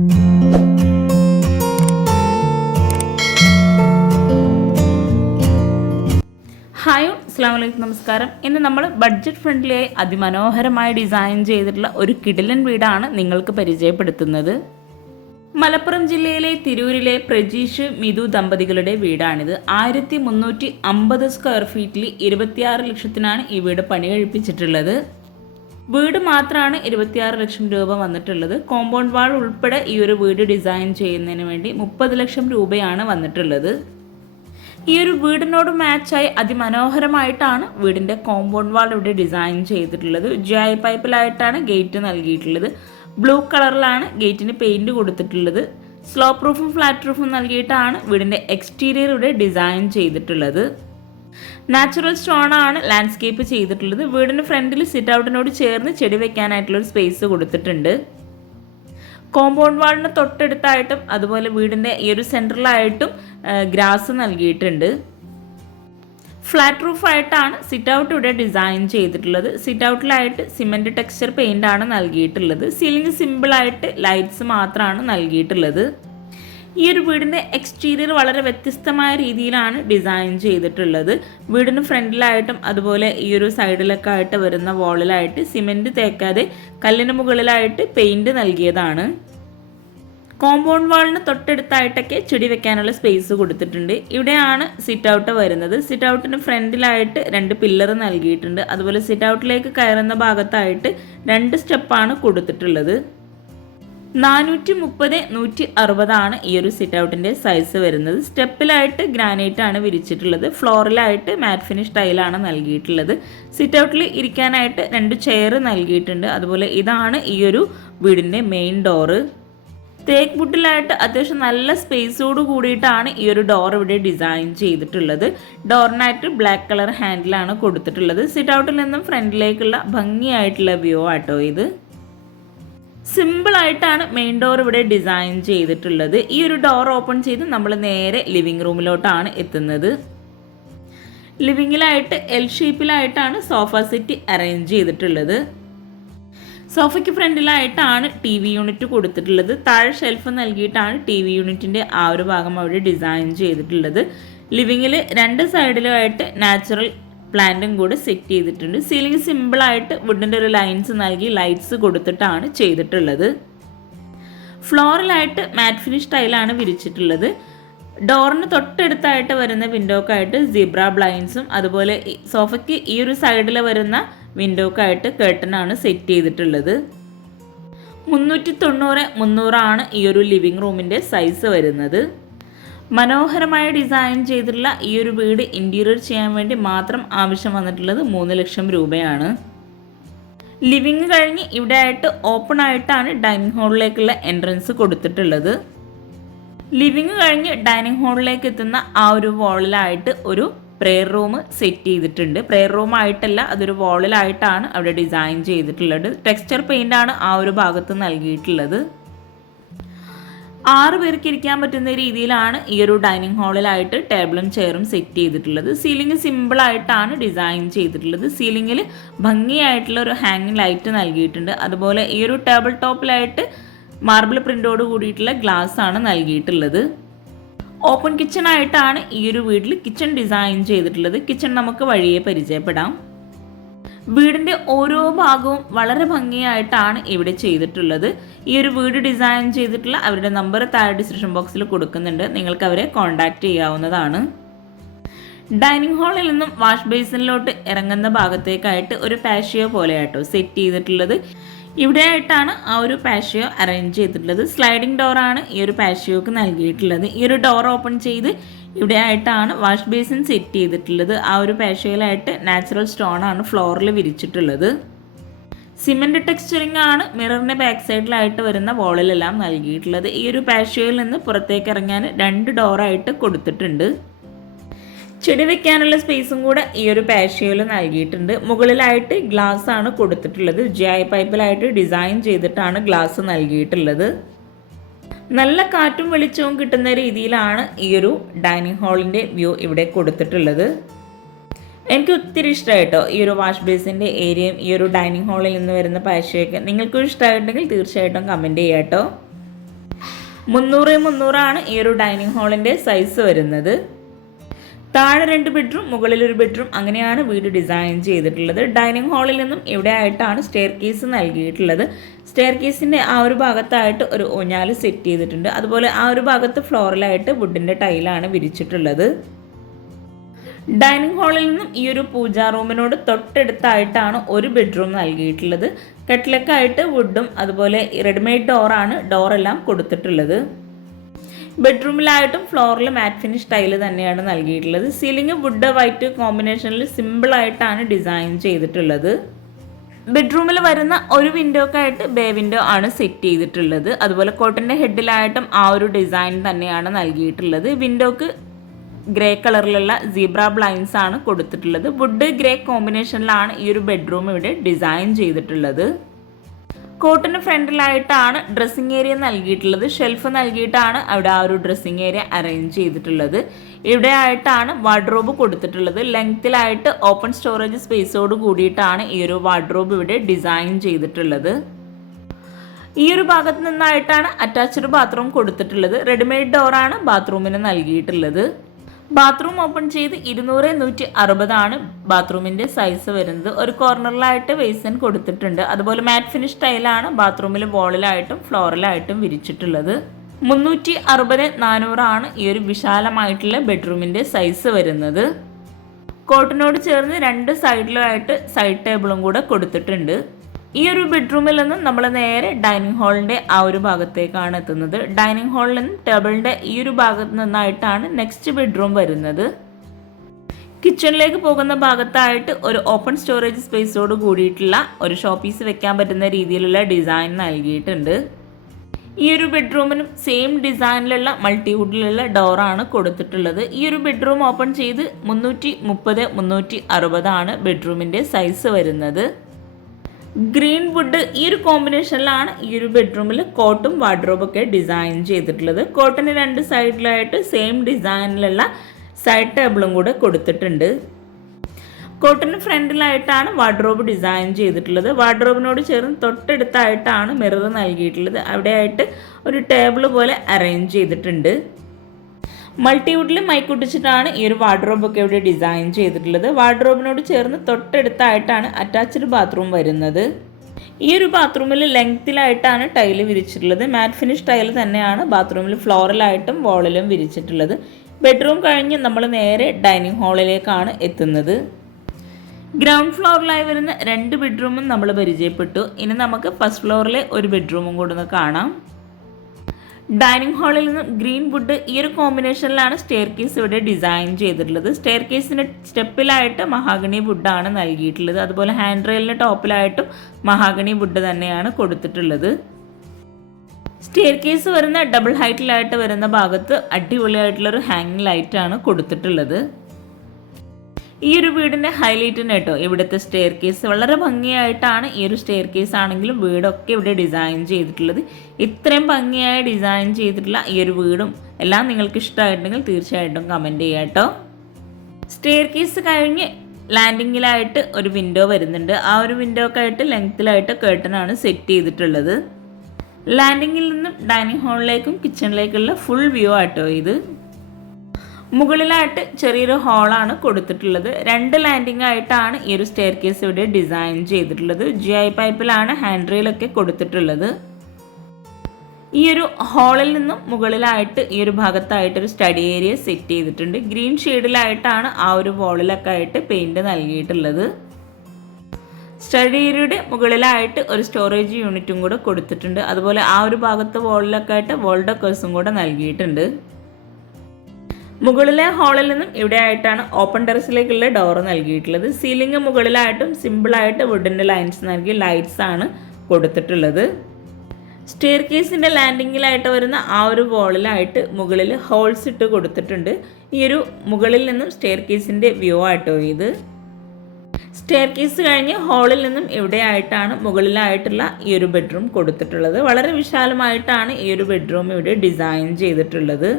Hi അസ്സാം വലൈക്കും നമസ്കാരം. ഇന്ന് നമ്മൾ ബഡ്ജറ്റ് ഫ്രണ്ട്ലിയായി അതിമനോഹരമായി ഡിസൈൻ ചെയ്തിട്ടുള്ള ഒരു കിടിലൻ വീടാണ് നിങ്ങൾക്ക് പരിചയപ്പെടുത്തുന്നത്. മലപ്പുറം ജില്ലയിലെ തിരൂരിലെ പ്രജീഷ് മിതു ദമ്പതികളുടെ വീടാണിത്. ആയിരത്തി മുന്നൂറ്റി അമ്പത് സ്ക്വയർ ഫീറ്റിൽ ഇരുപത്തിയാറ് ലക്ഷത്തിനാണ് ഈ വീട് പണി കഴിപ്പിച്ചിട്ടുള്ളത് വീട് മാത്രമാണ് ഇരുപത്തിയാറ് ലക്ഷം രൂപ വന്നിട്ടുള്ളത്. കോമ്പൗണ്ട് വാൾ ഉൾപ്പെടെ ഈ ഒരു വീട് ഡിസൈൻ ചെയ്യുന്നതിന് വേണ്ടി മുപ്പത് ലക്ഷം രൂപയാണ് വന്നിട്ടുള്ളത്. ഈ ഒരു വീടിനോട് മാച്ചായി അതിമനോഹരമായിട്ടാണ് വീടിന്റെ കോമ്പൗണ്ട് വാൾ ഇവിടെ ഡിസൈൻ ചെയ്തിട്ടുള്ളത്. ജി പൈപ്പിലായിട്ടാണ് ഗേറ്റ് നൽകിയിട്ടുള്ളത്. ബ്ലൂ കളറിലാണ് ഗേറ്റിന് പെയിന്റ് കൊടുത്തിട്ടുള്ളത്. സ്ലോ പ്രൂഫും ഫ്ലാറ്റ് പ്രൂഫും നൽകിയിട്ടാണ് വീടിന്റെ എക്സ്റ്റീരിയർ ഇവിടെ ഡിസൈൻ ചെയ്തിട്ടുള്ളത്. നാച്ചുറൽ സ്റ്റോൺ ആണ് ലാൻഡ്സ്കേപ്പ് ചെയ്തിട്ടുള്ളത്. വീടിന്റെ ഫ്രണ്ടിൽ സിറ്റ് ഔട്ടിനോട് ചേർന്ന് ചെടി വെക്കാനായിട്ടുള്ള ഒരു സ്പേസ് കൊടുത്തിട്ടുണ്ട്. കോമ്പൗണ്ട് വാളിന് തൊട്ടടുത്തായിട്ടും അതുപോലെ വീടിന്റെ ഈ ഒരു സെന്ററിലായിട്ടും ഗ്രാസ് നൽകിയിട്ടുണ്ട്. ഫ്ലാറ്റ് റൂഫായിട്ടാണ് സിറ്റ് ഔട്ട് ഇവിടെ ഡിസൈൻ ചെയ്തിട്ടുള്ളത്. സിറ്റ് ഔട്ടിലായിട്ട് സിമെന്റ് ടെക്സ്ചർ പെയിന്റ് ആണ് നൽകിയിട്ടുള്ളത്. സീലിംഗ് സിമ്പിളായിട്ട് ലൈറ്റ്സ് മാത്രമാണ് നൽകിയിട്ടുള്ളത്. ഈ ഒരു വീടിന്റെ എക്സ്റ്റീരിയർ വളരെ വ്യത്യസ്തമായ രീതിയിലാണ് ഡിസൈൻ ചെയ്തിട്ടുള്ളത്. വീടിന് ഫ്രണ്ടിലായിട്ടും അതുപോലെ ഈ ഒരു സൈഡിലൊക്കെ ആയിട്ട് വരുന്ന വാളിലായിട്ട് സിമെന്റ് തേക്കാതെ കല്ലിന് മുകളിലായിട്ട് പെയിന്റ് നൽകിയതാണ്. കോമ്പൗണ്ട് വാളിന് തൊട്ടടുത്തായിട്ടൊക്കെ ചെടി വെക്കാനുള്ള സ്പേസ് കൊടുത്തിട്ടുണ്ട്. ഇവിടെയാണ് സിറ്റ് ഔട്ട് വരുന്നത്. സിറ്റ് ഔട്ടിന് ഫ്രണ്ടിലായിട്ട് രണ്ട് പില്ലർ നൽകിയിട്ടുണ്ട്. അതുപോലെ സിറ്റ് ഔട്ടിലേക്ക് കയറുന്ന ഭാഗത്തായിട്ട് രണ്ട് സ്റ്റെപ്പാണ് കൊടുത്തിട്ടുള്ളത്. നാനൂറ്റി മുപ്പത് നൂറ്റി അറുപതാണ് ഈ ഒരു സിറ്റ് ഔട്ടിന്റെ സൈസ് വരുന്നത്. സ്റ്റെപ്പിലായിട്ട് ഗ്രാനൈറ്റ് ആണ് വിരിച്ചിട്ടുള്ളത്. ഫ്ലോറിലായിട്ട് മാറ്റ് ഫിനിഷ് ടൈലാണ് നൽകിയിട്ടുള്ളത്. സിറ്റ് ഔട്ടിൽ ഇരിക്കാനായിട്ട് രണ്ട് ചെയർ നൽകിയിട്ടുണ്ട്. അതുപോലെ ഇതാണ് ഈ ഒരു വീടിന്റെ മെയിൻ ഡോറ് തേക്ക് വുഡിലായിട്ട് അത്യാവശ്യം നല്ല സ്പേസോട് കൂടിയിട്ടാണ് ഈ ഒരു ഡോർ ഇവിടെ ഡിസൈൻ ചെയ്തിട്ടുള്ളത്. ഡോറിനായിട്ട് ബ്ലാക്ക് കളർ ഹാൻഡിലാണ് കൊടുത്തിട്ടുള്ളത്. സിറ്റ് ഔട്ടിൽ നിന്നും ഫ്രണ്ടിലേക്കുള്ള ഭംഗിയായിട്ടുള്ള വ്യൂ ആട്ടോ ഇത്. സിമ്പിൾ ആയിട്ടാണ് മെയിൻ ഡോർ ഇവിടെ ഡിസൈൻ ചെയ്തിട്ടുള്ളത്. ഈ ഒരു ഡോർ ഓപ്പൺ ചെയ്ത് നമ്മൾ നേരെ ലിവിംഗ് റൂമിലോട്ടാണ് എത്തുന്നത്. ലിവിങ്ങിലായിട്ട് എൽ ഷേപ്പിലായിട്ടാണ് സോഫ സെറ്റ് അറേഞ്ച് ചെയ്തിട്ടുള്ളത്. സോഫയ്ക്ക് ഫ്രണ്ടിലായിട്ടാണ് ടി വി യൂണിറ്റ് കൊടുത്തിട്ടുള്ളത്. താഴെ ഷെൽഫ് നൽകിയിട്ടാണ് ടി വി യൂണിറ്റിന്റെ ആ ഒരു ഭാഗം അവിടെ ഡിസൈൻ ചെയ്തിട്ടുള്ളത്. ലിവിങ്ങിൽ രണ്ട് സൈഡിലുമായിട്ട് നാച്ചുറൽ പ്ലാന്റും കൂടെ സെറ്റ് ചെയ്തിട്ടുണ്ട്. സീലിംഗ് സിമ്പിളായിട്ട് വുഡിന്റെ ഒരു ലൈൻസ് നൽകി ലൈറ്റ്സ് കൊടുത്തിട്ടാണ് ചെയ്തിട്ടുള്ളത്. ഫ്ലോറിലായിട്ട് മാറ്റ് ഫിനിഷ് ടൈലാണ് വിരിച്ചിട്ടുള്ളത്. ഡോറിന് തൊട്ടടുത്തായിട്ട് വരുന്ന വിൻഡോക്കായിട്ട് സിബ്ര ബ്ലൈൻസും അതുപോലെ സോഫയ്ക്ക് ഈ ഒരു സൈഡിൽ വരുന്ന വിൻഡോക്കായിട്ട് കേട്ടനാണ് സെറ്റ് ചെയ്തിട്ടുള്ളത്. മുന്നൂറ്റി തൊണ്ണൂറ് മുന്നൂറാണ് ഈ ഒരു ലിവിങ് റൂമിന്റെ സൈസ് വരുന്നത്. മനോഹരമായ ഡിസൈൻ ചെയ്തിട്ടുള്ള ഈ ഒരു വീട് ഇന്റീരിയർ ചെയ്യാൻ വേണ്ടി മാത്രം ആവശ്യം വന്നിട്ടുള്ളത് മൂന്ന് ലക്ഷം രൂപയാണ്. ലിവിങ് കഴിഞ്ഞ് ഇവിടെ ആയിട്ട് ഓപ്പൺ ആയിട്ടാണ് ഡൈനിങ് ഹാളിലേക്കുള്ള എൻട്രൻസ് കൊടുത്തിട്ടുള്ളത്. ലിവിങ് കഴിഞ്ഞ് ഡൈനിങ് ഹാളിലേക്ക് എത്തുന്ന ആ ഒരു വാളിലായിട്ട് ഒരു പ്രെയർ റൂം സെറ്റ് ചെയ്തിട്ടുണ്ട്. പ്രെയർ റൂം ആയിട്ടല്ല അതൊരു വാളിലായിട്ടാണ് അവിടെ ഡിസൈൻ ചെയ്തിട്ടുള്ളത്. ടെക്സ്ചർ പെയിന്റാണ് ആ ഒരു ഭാഗത്ത് നൽകിയിട്ടുള്ളത്. ആറ് പേർക്ക് ഇരിക്കാൻ പറ്റുന്ന രീതിയിലാണ് ഈ ഒരു ഡൈനിങ് ഹാളിലായിട്ട് ടേബിളും ചെയറും സെറ്റ് ചെയ്തിട്ടുള്ളത്. സീലിംഗ് സിമ്പിളായിട്ടാണ് ഡിസൈൻ ചെയ്തിട്ടുള്ളത്. സീലിംഗിൽ ഭംഗിയായിട്ടുള്ള ഒരു ഹാങ്ങിങ് ലൈറ്റ് നൽകിയിട്ടുണ്ട്. അതുപോലെ ഈ ഒരു ടേബിൾ ടോപ്പിലായിട്ട് മാർബിൾ പ്രിന്റോട് കൂടിയിട്ടുള്ള ഗ്ലാസ് ആണ് നൽകിയിട്ടുള്ളത്. ഓപ്പൺ കിച്ചൺ ആയിട്ടാണ് ഈ ഒരു വീട്ടിൽ കിച്ചൺ ഡിസൈൻ ചെയ്തിട്ടുള്ളത്. കിച്ചൺ നമുക്ക് വഴിയെ പരിചയപ്പെടാം. വീടിന്റെ ഓരോ ഭാഗവും വളരെ ഭംഗിയായിട്ടാണ് ഇവിടെ ചെയ്തിട്ടുള്ളത്. ഈ ഒരു വീട് ഡിസൈൻ ചെയ്തിട്ടുള്ള അവരുടെ നമ്പർ താഴെ ഡിസ്ക്രിപ്ഷൻ ബോക്സിൽ കൊടുക്കുന്നുണ്ട്. നിങ്ങൾക്ക് അവരെ കോൺടാക്റ്റ് ചെയ്യാവുന്നതാണ്. ഡൈനിങ് ഹാളിൽ നിന്നും വാഷ് ബേസിനിലോട്ട് ഇറങ്ങുന്ന ഭാഗത്തേക്കായിട്ട് ഒരു പാഷിയോ പോലെയാട്ടോ സെറ്റ് ചെയ്തിട്ടുള്ളത്. ഇവിടെയായിട്ടാണ് ആ ഒരു പാഷ്യോ അറേഞ്ച് ചെയ്തിട്ടുള്ളത്. സ്ലൈഡിംഗ് ഡോറാണ് ഈ ഒരു പാഷ്യോക്ക് നൽകിയിട്ടുള്ളത്. ഈ ഒരു ഡോർ ഓപ്പൺ ചെയ്ത് ഇവിടെ ആയിട്ടാണ് വാഷ് ബേസിൻ സെറ്റ് ചെയ്തിട്ടുള്ളത്. ആ ഒരു പേശയിലായിട്ട് നാച്ചുറൽ സ്റ്റോൺ ആണ് ഫ്ലോറിൽ വിരിച്ചിട്ടുള്ളത്. സിമെന്റ് ടെക്സ്ചറിങ് ആണ് മിററിന്റെ ബാക്ക് സൈഡിലായിട്ട് വരുന്ന വോളിലെല്ലാം നൽകിയിട്ടുള്ളത്. ഈ ഒരു പേശയിൽ നിന്ന് പുറത്തേക്ക് ഇറങ്ങാൻ രണ്ട് ഡോറായിട്ട് കൊടുത്തിട്ടുണ്ട്. ചെടി വെക്കാനുള്ള സ്പേസും കൂടെ ഈ ഒരു പാഷ്യോയിൽ നൽകിയിട്ടുണ്ട്. മുകളിലായിട്ട് ഗ്ലാസ് ആണ് കൊടുത്തിട്ടുള്ളത്. ജി ഐ പൈപ്പിലായിട്ട് ഡിസൈൻ ചെയ്തിട്ടാണ് ഗ്ലാസ് നൽകിയിട്ടുള്ളത്. നല്ല കാറ്റും വെളിച്ചവും കിട്ടുന്ന രീതിയിലാണ് ഈ ഒരു ഡൈനിങ് ഹാളിന്റെ വ്യൂ ഇവിടെ കൊടുത്തിട്ടുള്ളത്. എനിക്ക് ഒത്തിരി ഇഷ്ടമായിട്ടോ ഈ ഒരു വാഷ് ബേസിന്റെ ഏരിയയും ഈ ഒരു ഡൈനിങ് ഹാളിൽ നിന്ന് വരുന്ന പാശയൊക്കെ. നിങ്ങൾക്കും ഇഷ്ടമായിട്ടുണ്ടെങ്കിൽ തീർച്ചയായിട്ടും കമന്റ് ചെയ്യാം കേട്ടോ മുന്നൂറ് മുന്നൂറാണ് ഈ ഒരു ഡൈനിങ് ഹാളിന്റെ സൈസ് വരുന്നത്. താഴെ രണ്ട് ബെഡ്റൂം മുകളിൽ ഒരു ബെഡ്റൂം. അങ്ങനെയാണ് വീട് ഡിസൈൻ ചെയ്തിട്ടുള്ളത്. ഡൈനിങ് ഹാളിൽ നിന്നും ഇവിടെ ആയിട്ടാണ് സ്റ്റെയർ കേസ് നൽകിയിട്ടുള്ളത്. സ്റ്റെയർ കേസിന്റെ ആ ഒരു ഭാഗത്തായിട്ട് ഒരു ഊഞ്ഞാൽ സെറ്റ് ചെയ്തിട്ടുണ്ട്. അതുപോലെ ആ ഒരു ഭാഗത്ത് ഫ്ലോറിലായിട്ട് വുഡിന്റെ ടൈലാണ് വിരിച്ചിട്ടുള്ളത്. ഡൈനിങ് ഹാളിൽ നിന്നും ഈ ഒരു പൂജാ റൂമിനോട് തൊട്ടടുത്തായിട്ടാണ് ഒരു ബെഡ്റൂം നൽകിയിട്ടുള്ളത്. കട്ടിലക്കായിട്ട് വുഡും അതുപോലെ റെഡിമെയ്ഡ് ഡോറാണ് ഡോറെല്ലാം കൊടുത്തിട്ടുള്ളത്. ബെഡ്റൂമിലായിട്ടും ഫ്ലോറിൽ മാറ്റ് ഫിനിഷ് ടൈൽ തന്നെയാണ് നൽകിയിട്ടുള്ളത്. സീലിംഗ് വുഡ് വൈറ്റ് കോമ്പിനേഷനിൽ സിമ്പിളായിട്ടാണ് ഡിസൈൻ ചെയ്തിട്ടുള്ളത്. ബെഡ്റൂമിൽ വരുന്ന ഒരു വിൻഡോക്കായിട്ട് ബേ വിൻഡോ ആണ് സെറ്റ് ചെയ്തിട്ടുള്ളത്. അതുപോലെ കോട്ടന്റെ ഹെഡിലായിട്ടും ആ ഒരു ഡിസൈൻ തന്നെയാണ് നൽകിയിട്ടുള്ളത്. വിൻഡോക്ക് ഗ്രേ കളറിലുള്ള സീബ്ര ബ്ലൈൻസ് ആണ് കൊടുത്തിട്ടുള്ളത്. വുഡ് ഗ്രേ കോമ്പിനേഷനിലാണ് ഈ ഒരു ബെഡ്റൂം ഇവിടെ ഡിസൈൻ ചെയ്തിട്ടുള്ളത്. കോട്ടിന് ഫ്രണ്ടിലായിട്ടാണ് ഡ്രസ്സിങ് ഏരിയ നൽകിയിട്ടുള്ളത്. ഷെൽഫ് നൽകിയിട്ടാണ് അവിടെ ആ ഒരു ഡ്രസ്സിങ് ഏരിയ അറേഞ്ച് ചെയ്തിട്ടുള്ളത്. ഇവിടെ ആയിട്ടാണ് വാർഡ്രോബ് കൊടുത്തിട്ടുള്ളത്. ലെങ്ത്തിലായിട്ട് ഓപ്പൺ സ്റ്റോറേജ് സ്പേസോട് കൂടിയിട്ടാണ് ഈ ഒരു വാർഡ്രോബ് ഇവിടെ ഡിസൈൻ ചെയ്തിട്ടുള്ളത്. ഈ ഒരു ഭാഗത്ത് നിന്നായിട്ടാണ് അറ്റാച്ച്ഡ് ബാത്റൂം കൊടുത്തിട്ടുള്ളത്. റെഡിമെയ്ഡ് ഡോറാണ് ബാത്റൂമിന് നൽകിയിട്ടുള്ളത്. ബാത്റൂം ഓപ്പൺ ചെയ്ത് ഇരുന്നൂറ് നൂറ്റി അറുപതാണ് ബാത്റൂമിന്റെ സൈസ് വരുന്നത്. ഒരു കോർണറിലായിട്ട് വേസൻ കൊടുത്തിട്ടുണ്ട്. അതുപോലെ മാറ്റ് ഫിനിഷ് ടൈലാണ് ബാത്റൂമിൽ വോളിലായിട്ടും ഫ്ലോറിലായിട്ടും വിരിച്ചിട്ടുള്ളത്. മുന്നൂറ്റി അറുപത് നാനൂറാണ് ഈ ഒരു വിശാലമായിട്ടുള്ള ബെഡ്റൂമിന്റെ സൈസ് വരുന്നത്. കോട്ടിനോട് ചേർന്ന് രണ്ട് സൈഡിലായിട്ട് സൈഡ് ടേബിളും കൂടെ കൊടുത്തിട്ടുണ്ട്. ഈ ഒരു ബെഡ്റൂമിൽ നിന്ന് നമ്മൾ നേരെ ഡൈനിങ് ഹാളിന്റെ ആ ഒരു ഭാഗത്തേക്കാണ് എത്തുന്നത്. ഡൈനിങ് ഹാളിൽ നിന്നും ടേബിളിന്റെ ഈ ഒരു ഭാഗത്ത് നിന്നായിട്ടാണ് നെക്സ്റ്റ് ബെഡ്റൂം വരുന്നത്. കിച്ചണിലേക്ക് പോകുന്ന ഭാഗത്തായിട്ട് ഒരു ഓപ്പൺ സ്റ്റോറേജ് സ്പേസോട് കൂടിയിട്ടുള്ള ഒരു ഷോപ്പീസ് വെക്കാൻ പറ്റുന്ന രീതിയിലുള്ള ഡിസൈൻ നൽകിയിട്ടുണ്ട്. ഈ ഒരു ബെഡ്റൂമിനും സെയിം ഡിസൈനിലുള്ള മൾട്ടിവുഡിലുള്ള ഡോറാണ് കൊടുത്തിട്ടുള്ളത്. ഈ ഒരു ബെഡ്റൂം ഓപ്പൺ ചെയ്ത് മുന്നൂറ്റി മുപ്പത് മുന്നൂറ്റി അറുപതാണ് ബെഡ്റൂമിന്റെ സൈസ് വരുന്നത്. ഗ്രീൻ വുഡ് ഈ ഒരു കോമ്പിനേഷനിലാണ് ഈ ഒരു ബെഡ്റൂമിൽ കോട്ടും വാർഡ്രോബൊക്കെ ഡിസൈൻ ചെയ്തിട്ടുള്ളത്. കോട്ടിന് രണ്ട് സൈഡിലായിട്ട് സെയിം ഡിസൈനിലുള്ള സൈഡ് ടേബിളും കൂടെ കൊടുത്തിട്ടുണ്ട്. കോട്ടിന് ഫ്രണ്ടിലായിട്ടാണ് വാർഡ്രോബ് ഡിസൈൻ ചെയ്തിട്ടുള്ളത്. വാർഡ്രോബിനോട് ചേർന്ന് തൊട്ടടുത്തായിട്ടാണ് മിറർ നൽകിയിട്ടുള്ളത്. അവിടെയായിട്ട് ഒരു ടേബിൾ പോലെ അറേഞ്ച് ചെയ്തിട്ടുണ്ട്. മൾട്ടിവുഡിൽ മൈക്കുട്ടിച്ചിട്ടാണ് ഈ ഒരു വാർഡ്രോബ് ഒക്കെ ഇവിടെ ഡിസൈൻ ചെയ്തിട്ടുള്ളത്. വാർഡ്രോബിനോട് ചേർന്ന് തൊട്ടടുത്തായിട്ടാണ് അറ്റാച്ച്ഡ് ബാത്റൂം വരുന്നത്. ഈ ഒരു ബാത്റൂമിൽ ലെങ്ത്തിലായിട്ടാണ് ടൈൽ വിരിച്ചിട്ടുള്ളത്. മാറ്റ് ഫിനിഷ് ടൈൽ തന്നെയാണ് ബാത്റൂമിൽ ഫ്ലോറലായിട്ടും വാളിലും വിരിച്ചിട്ടുള്ളത്. ബെഡ്റൂം കഴിഞ്ഞ് നമ്മൾ നേരെ ഡൈനിങ് ഹാളിലേക്കാണ് എത്തുന്നത്. ഗ്രൗണ്ട് ഫ്ലോറിലായി വരുന്ന രണ്ട് ബെഡ്റൂമും നമ്മൾ പരിചയപ്പെട്ടു. ഇനി നമുക്ക് ഫസ്റ്റ് ഫ്ലോറിലെ ഒരു ബെഡ്റൂമും കൂടെ ഒന്ന് കാണാം. ഡൈനിങ് ഹാളിൽ നിന്നും ഗ്രീൻ വുഡ് ഈ ഒരു കോമ്പിനേഷനിലാണ് സ്റ്റെയർ കേസ് ഇവിടെ ഡിസൈൻ ചെയ്തിട്ടുള്ളത്. സ്റ്റെയർ കേസിന്റെ സ്റ്റെപ്പിലായിട്ട് മഹാഗണി വുഡാണ് നൽകിയിട്ടുള്ളത്. അതുപോലെ ഹാൻഡ് റെയിലിന്റെ ടോപ്പിലായിട്ടും മഹാഗണി വുഡ് തന്നെയാണ് കൊടുത്തിട്ടുള്ളത്. സ്റ്റെയർ കേസ് വരുന്ന ഡബിൾ ഹൈറ്റിലായിട്ട് വരുന്ന ഭാഗത്ത് അടിപൊളിയായിട്ടുള്ളൊരു ഹാങ്ങിങ് ലൈറ്റാണ് കൊടുത്തിട്ടുള്ളത്. ഈ ഒരു വീടിന്റെ ഹൈലൈറ്റിന് കേട്ടോ ഇവിടുത്തെ സ്റ്റെയർ കേസ് വളരെ ഭംഗിയായിട്ടാണ് ഈ ഒരു സ്റ്റെയർ കേസ് ആണെങ്കിലും വീടൊക്കെ ഇവിടെ ഡിസൈൻ ചെയ്തിട്ടുള്ളത്. ഇത്രയും ഭംഗിയായി ഡിസൈൻ ചെയ്തിട്ടുള്ള ഈ ഒരു വീടും എല്ലാം നിങ്ങൾക്ക് ഇഷ്ടമായിട്ടുണ്ടെങ്കിൽ തീർച്ചയായിട്ടും കമന്റ് ചെയ്യാം കേട്ടോ. സ്റ്റെയർ കേസ് കഴിഞ്ഞ് ലാൻഡിങ്ങിലായിട്ട് ഒരു വിൻഡോ വരുന്നുണ്ട്. ആ ഒരു വിൻഡോക്കായിട്ട് ലെങ്ത്തിലായിട്ട് കേട്ടനാണ് സെറ്റ് ചെയ്തിട്ടുള്ളത്. ലാൻഡിങ്ങിൽ നിന്നും ഡൈനിങ് ഹാളിലേക്കും കിച്ചണിലേക്കുള്ള ഫുൾ വ്യൂ ആട്ടോ ഇത്. മുകളിലായിട്ട് ചെറിയൊരു ഹോളാണ് കൊടുത്തിട്ടുള്ളത്. രണ്ട് ലാൻഡിംഗ് ആയിട്ടാണ് ഈ ഒരു സ്റ്റെയർ കേസ് ഇവിടെ ഡിസൈൻ ചെയ്തിട്ടുള്ളത്. ജി ഐ പൈപ്പിലാണ് ഹാൻഡ് റെയിലൊക്കെ കൊടുത്തിട്ടുള്ളത്. ഈ ഒരു ഹാളിൽ നിന്നും മുകളിലായിട്ട് ഈ ഒരു ഭാഗത്തായിട്ട് ഒരു സ്റ്റഡി ഏരിയ സെറ്റ് ചെയ്തിട്ടുണ്ട്. ഗ്രീൻ ഷെയ്ഡിലായിട്ടാണ് ആ ഒരു വോളിലൊക്കെ ആയിട്ട് പെയിന്റ് നൽകിയിട്ടുള്ളത്. സ്റ്റഡി ഏരിയയുടെ മുകളിലായിട്ട് ഒരു സ്റ്റോറേജ് യൂണിറ്റും കൂടെ കൊടുത്തിട്ടുണ്ട്. അതുപോലെ ആ ഒരു ഭാഗത്ത് വോളിലൊക്കെ ആയിട്ട് വോൾ ഡെക്കേഴ്സും കൂടെ നൽകിയിട്ടുണ്ട്. മുകളിലെ ഹാളിൽ നിന്നും ഇവിടെ ആയിട്ടാണ് ഓപ്പൺ ടെറസിലേക്കുള്ള ഡോർ നൽകിയിട്ടുള്ളത്. സീലിംഗ് മുകളിലായിട്ടും സിമ്പിളായിട്ട് വുഡിന്റെ ലൈൻസ് നൽകി ലൈറ്റ്സ് ആണ് കൊടുത്തിട്ടുള്ളത്. സ്റ്റെയർ കേസിന്റെ ലാൻഡിങ്ങിലായിട്ട് വരുന്ന ആ ഒരു വോളിലായിട്ട് മുകളിൽ ഹോൾസ് ഇട്ട് കൊടുത്തിട്ടുണ്ട്. ഈ ഒരു മുകളിൽ നിന്നും സ്റ്റെയർ കേസിന്റെ വ്യൂ ആയിട്ടോ ഇത്. സ്റ്റെയർ കേസ് കഴിഞ്ഞ് ഹാളിൽ നിന്നും ഇവിടെ ആയിട്ടാണ് മുകളിലായിട്ടുള്ള ഈ ഒരു ബെഡ്റൂം കൊടുത്തിട്ടുള്ളത്. വളരെ വിശാലമായിട്ടാണ് ഈ ഒരു ബെഡ്റൂം ഇവിടെ ഡിസൈൻ ചെയ്തിട്ടുള്ളത്.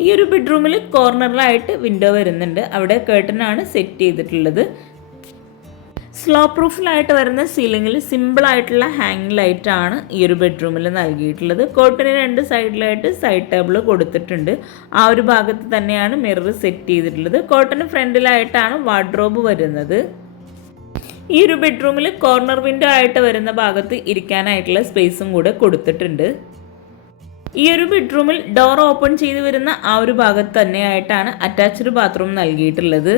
ഈ ഒരു ബെഡ്റൂമിൽ കോർണറിലായിട്ട് വിൻഡോ വരുന്നുണ്ട്. അവിടെ കേട്ടനാണ് സെറ്റ് ചെയ്തിട്ടുള്ളത്. സ്ലോ പ്രൂഫിലായിട്ട് വരുന്ന സീലിങ്ങിൽ സിമ്പിൾ ആയിട്ടുള്ള ഹാങ് ലൈറ്റ് ആണ് ഈ ഒരു ബെഡ്റൂമിൽ നൽകിയിട്ടുള്ളത്. കോട്ടിന് രണ്ട് സൈഡിലായിട്ട് സൈഡ് ടേബിൾ കൊടുത്തിട്ടുണ്ട്. ആ ഒരു ഭാഗത്ത് തന്നെയാണ് മിറർ സെറ്റ് ചെയ്തിട്ടുള്ളത്. കോട്ടന് ഫ്രണ്ടിലായിട്ടാണ് വാർഡ്രോബ് വരുന്നത്. ഈ ഒരു ബെഡ്റൂമിൽ കോർണർ വിൻഡോ ആയിട്ട് വരുന്ന ഭാഗത്ത് ഇരിക്കാനായിട്ടുള്ള സ്പേസും കൂടെ കൊടുത്തിട്ടുണ്ട്. ഈ ഒരു ബെഡ്റൂമിൽ ഡോർ ഓപ്പൺ ചെയ്ത് വരുന്ന ആ ഒരു ഭാഗത്ത് തന്നെയായിട്ടാണ് അറ്റാച്ച്ഡ് ബാത്റൂം നൽകിയിട്ടുള്ളത്.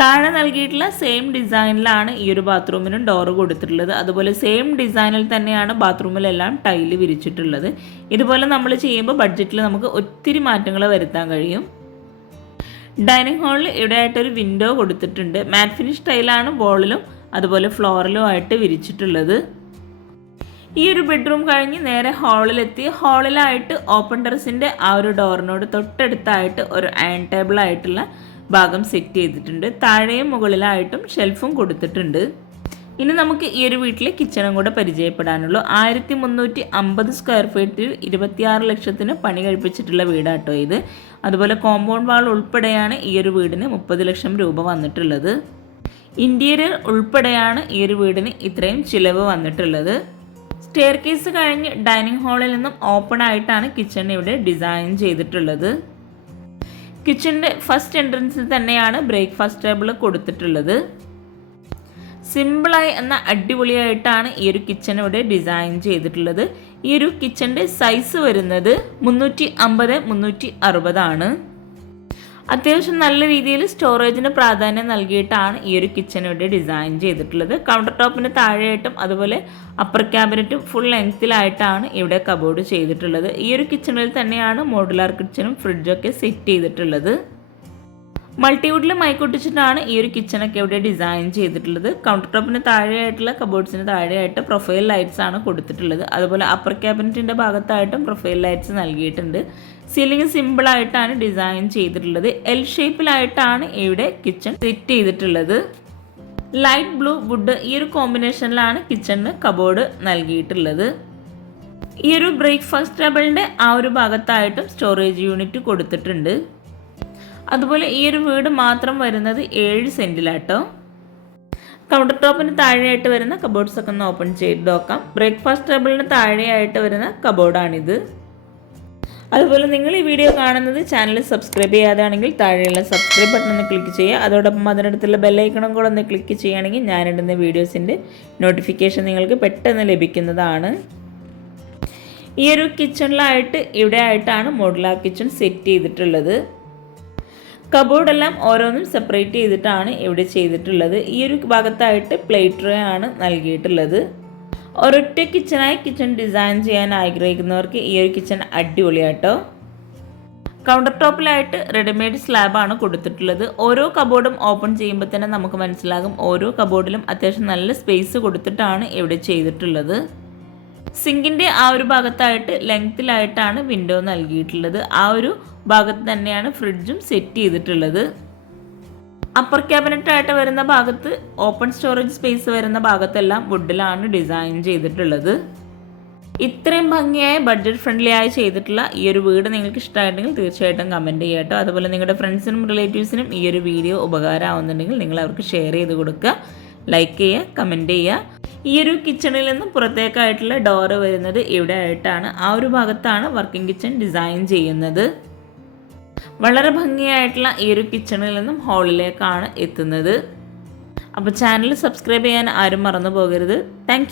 താഴെ നൽകിയിട്ടുള്ള സെയിം ഡിസൈനിലാണ് ഈ ഒരു ബാത്റൂമിനും ഡോറ് കൊടുത്തിട്ടുള്ളത്. അതുപോലെ സെയിം ഡിസൈനിൽ തന്നെയാണ് ബാത്റൂമിലെല്ലാം ടൈൽ വിരിച്ചിട്ടുള്ളത്. ഇതുപോലെ നമ്മൾ ചെയ്യുമ്പോൾ ബഡ്ജറ്റിൽ നമുക്ക് ഒത്തിരി മാറ്റങ്ങൾ വരുത്താൻ കഴിയും. ഡൈനിങ് ഹാളിൽ ഇവിടെ ആയിട്ടൊരു വിൻഡോ കൊടുത്തിട്ടുണ്ട്. മാറ്റ് ഫിനിഷ് ടൈലാണ് വോളിലും അതുപോലെ ഫ്ലോറിലും ആയിട്ട് വിരിച്ചിട്ടുള്ളത്. ഈ ഒരു ബെഡ്റൂം കഴിഞ്ഞ് നേരെ ഹാളിലെത്തി. ഹാളിലായിട്ട് ഓപ്പൺ ടെറസിന്റെ ആ ഒരു ഡോറിനോട് തൊട്ടടുത്തായിട്ട് ഒരു അയൺ ടേബിൾ ആയിട്ടുള്ള ഭാഗം സെറ്റ് ചെയ്തിട്ടുണ്ട്. താഴെയും മുകളിലായിട്ടും ഷെൽഫും കൊടുത്തിട്ടുണ്ട്. ഇനി നമുക്ക് ഈ ഒരു വീട്ടിലെ കിച്ചണും കൂടെ പരിചയപ്പെടാനുള്ളൂ. ആയിരത്തി മുന്നൂറ്റി അമ്പത് സ്ക്വയർ ഫീറ്റിൽ ഇരുപത്തിയാറ് ലക്ഷത്തിന് പണി കഴിപ്പിച്ചിട്ടുള്ള വീടാട്ടോ ഇത്. അതുപോലെ കോമ്പൗണ്ട് വാൾ ഉൾപ്പെടെയാണ് ഈ ഒരു വീടിന് മുപ്പത് ലക്ഷം രൂപ വന്നിട്ടുള്ളത്. ഇന്റീരിയർ ഉൾപ്പെടെയാണ് ഈ ഒരു വീടിന് ഇത്രയും ചിലവ് വന്നിട്ടുള്ളത്. സ്റ്റെയർ കേസ് കഴിഞ്ഞ് ഡൈനിങ് ഹാളിൽ നിന്നും ഓപ്പൺ ആയിട്ടാണ് കിച്ചൺ ഇവിടെ ഡിസൈൻ ചെയ്തിട്ടുള്ളത്. കിച്ചണിന്റെ ഫസ്റ്റ് എൻട്രൻസിൽ തന്നെയാണ് ബ്രേക്ക്ഫാസ്റ്റ് ടേബിൾ കൊടുത്തിട്ടുള്ളത്. സിമ്പിളായി എന്ന അടിപൊളിയായിട്ടാണ് ഈ ഒരു കിച്ചൺ ഇവിടെ ഡിസൈൻ ചെയ്തിട്ടുള്ളത്. ഈ ഒരു കിച്ചന്റെ സൈസ് വരുന്നത് മുന്നൂറ്റി അമ്പത് മുന്നൂറ്റി അറുപതാണ്. അത്യാവശ്യം നല്ല രീതിയിൽ സ്റ്റോറേജിന് പ്രാധാന്യം നൽകിയിട്ടാണ് ഈ ഒരു കിച്ചൺ ഇവിടെ ഡിസൈൻ ചെയ്തിട്ടുള്ളത്. കൗണ്ടർ ടോപ്പിന് താഴെയായിട്ടും അതുപോലെ അപ്പർ ക്യാബിനറ്റും ഫുൾ ലെങ്ത്തിലായിട്ടാണ് ഇവിടെ കബോർഡ് ചെയ്തിട്ടുള്ളത്. ഈ ഒരു കിച്ചണിൽ തന്നെയാണ് മോഡുലാർ കിച്ചണും ഫ്രിഡ്ജൊക്കെ സെറ്റ് ചെയ്തിട്ടുള്ളത്. മൾട്ടിവുഡിൽ മൈക്കൊട്ടിച്ചിട്ടാണ് ഈ ഒരു കിച്ചണൊക്കെ ഇവിടെ ഡിസൈൻ ചെയ്തിട്ടുള്ളത്. കൗണ്ടർ ടോപ്പിന് താഴെയായിട്ടുള്ള കബോർഡ്സിന് താഴെയായിട്ട് പ്രൊഫൈൽ ലൈറ്റ്സ് ആണ് കൊടുത്തിട്ടുള്ളത്. അതുപോലെ അപ്പർ ക്യാബിനറ്റിന്റെ ഭാഗത്തായിട്ടും പ്രൊഫൈൽ ലൈറ്റ്സ് നൽകിയിട്ടുണ്ട്. സീലിംഗ് സിമ്പിളായിട്ടാണ് ഡിസൈൻ ചെയ്തിട്ടുള്ളത്. എൽ ഷേപ്പിലായിട്ടാണ് ഇവിടെ കിച്ചൺ സെറ്റ് ചെയ്തിട്ടുള്ളത്. ലൈറ്റ് ബ്ലൂ വുഡ് ഈ ഒരു കോമ്പിനേഷനിലാണ് കിച്ചണിന് കബോർഡ് നൽകിയിട്ടുള്ളത്. ഈ ഒരു ബ്രേക്ക്ഫാസ്റ്റ് ടേബിളിന്റെ ആ ഒരു ഭാഗത്തായിട്ടും സ്റ്റോറേജ് യൂണിറ്റ് കൊടുത്തിട്ടുണ്ട്. അതുപോലെ ഈ ഒരു വീട് മാത്രം വരുന്നത് ഏഴ് സെന്റിലാട്ടോ കൗണ്ടർ ടോപ്പിന് താഴെയായിട്ട് വരുന്ന കബോർഡ്സ് ഒക്കെ ഒന്ന് ഓപ്പൺ ചെയ്ത് നോക്കാം ബ്രേക്ക്ഫാസ്റ്റ് ടേബിളിന് താഴെയായിട്ട് വരുന്ന കബോർഡാണിത് അതുപോലെ നിങ്ങൾ ഈ വീഡിയോ കാണുന്നത് ചാനൽ സബ്സ്ക്രൈബ് ചെയ്യാതാണെങ്കിൽ താഴെയുള്ള സബ്സ്ക്രൈബ് ബട്ടൺ ഒന്ന് ക്ലിക്ക് ചെയ്യുക. അതോടൊപ്പം അതിനടുത്തുള്ള ബെല്ലൈക്കണം കൂടെ ഒന്ന് ക്ലിക്ക് ചെയ്യുകയാണെങ്കിൽ ഞാനിടുന്ന വീഡിയോസിന്റെ നോട്ടിഫിക്കേഷൻ നിങ്ങൾക്ക് പെട്ടെന്ന് ലഭിക്കുന്നതാണ്. ഈ ഒരു കിച്ചണിലായിട്ട് ഇവിടെ ആയിട്ടാണ് മോഡുലാർ കിച്ചൺ സെറ്റ് ചെയ്തിട്ടുള്ളത്. കബോർഡെല്ലാം ഓരോന്നും സെപ്പറേറ്റ് ചെയ്തിട്ടാണ് ഇവിടെ ചെയ്തിട്ടുള്ളത്. ഈ ഒരു ഭാഗത്തായിട്ട് പ്ലേറ്റ് ആണ് നൽകിയിട്ടുള്ളത്. ഒരൊറ്റ കിച്ചണായി കിച്ചൺ ഡിസൈൻ ചെയ്യാൻ ആഗ്രഹിക്കുന്നവർക്ക് ഈ ഒരു കിച്ചൺ അടിപൊളിയാട്ടോ. കൗണ്ടർ ടോപ്പിലായിട്ട് റെഡിമെയ്ഡ് സ്ലാബാണ് കൊടുത്തിട്ടുള്ളത്. ഓരോ കബോർഡും ഓപ്പൺ ചെയ്യുമ്പോൾ തന്നെ നമുക്ക് മനസ്സിലാകും. ഓരോ കബോർഡിലും അത്യാവശ്യം നല്ല സ്പേസ് കൊടുത്തിട്ടാണ് ഇവിടെ ചെയ്തിട്ടുള്ളത്. സിങ്കിന്റെ ആ ഒരു ഭാഗത്തായിട്ട് ലെങ്ത്തിലായിട്ടാണ് വിൻഡോ നൽകിയിട്ടുള്ളത്. ആ ഒരു ഭാഗത്ത് തന്നെയാണ് ഫ്രിഡ്ജും സെറ്റ് ചെയ്തിട്ടുള്ളത്. അപ്പർ ക്യാബിനറ്റ് ആയിട്ട് വരുന്ന ഭാഗത്ത് ഓപ്പൺ സ്റ്റോറേജ് സ്പേസ് വരുന്ന ഭാഗത്തെല്ലാം വുഡിലാണ് ഡിസൈൻ ചെയ്തിട്ടുള്ളത്. ഇത്രയും ഭംഗിയായ ബഡ്ജറ്റ് ഫ്രണ്ട്ലി ആയി ചെയ്തിട്ടുള്ള ഈ ഒരു വീട് നിങ്ങൾക്ക് ഇഷ്ടമായിട്ടുണ്ടെങ്കിൽ തീർച്ചയായിട്ടും കമന്റ് ചെയ്യട്ടോ അതുപോലെ നിങ്ങളുടെ ഫ്രണ്ട്സിനും റിലേറ്റീവ്സിനും ഈ ഒരു വീഡിയോ ഉപകാരമാവുന്നുണ്ടെങ്കിൽ നിങ്ങൾ അവർക്ക് ഷെയർ ചെയ്ത് കൊടുക്കുക. ലൈക്ക് ചെയ്യുക കമന്റ് ചെയ്യുക. ഈ ഒരു കിച്ചണിൽ നിന്നും പുറത്തേക്കായിട്ടുള്ള ഡോറ് വരുന്നത് ഇവിടെ ആയിട്ടാണ് ആ ഒരു ഭാഗത്താണ് വർക്കിംഗ് കിച്ചൺ ഡിസൈൻ ചെയ്യുന്നത്. വളരെ ഭംഗിയായിട്ടുള്ള ഈ ഒരു കിച്ചണിൽ നിന്നും ഹാളിലേക്കാണ് എത്തുന്നത്. അപ്പോൾ ചാനൽ സബ്സ്ക്രൈബ് ചെയ്യാൻ ആരും മറന്നു പോകരുത്. താങ്ക്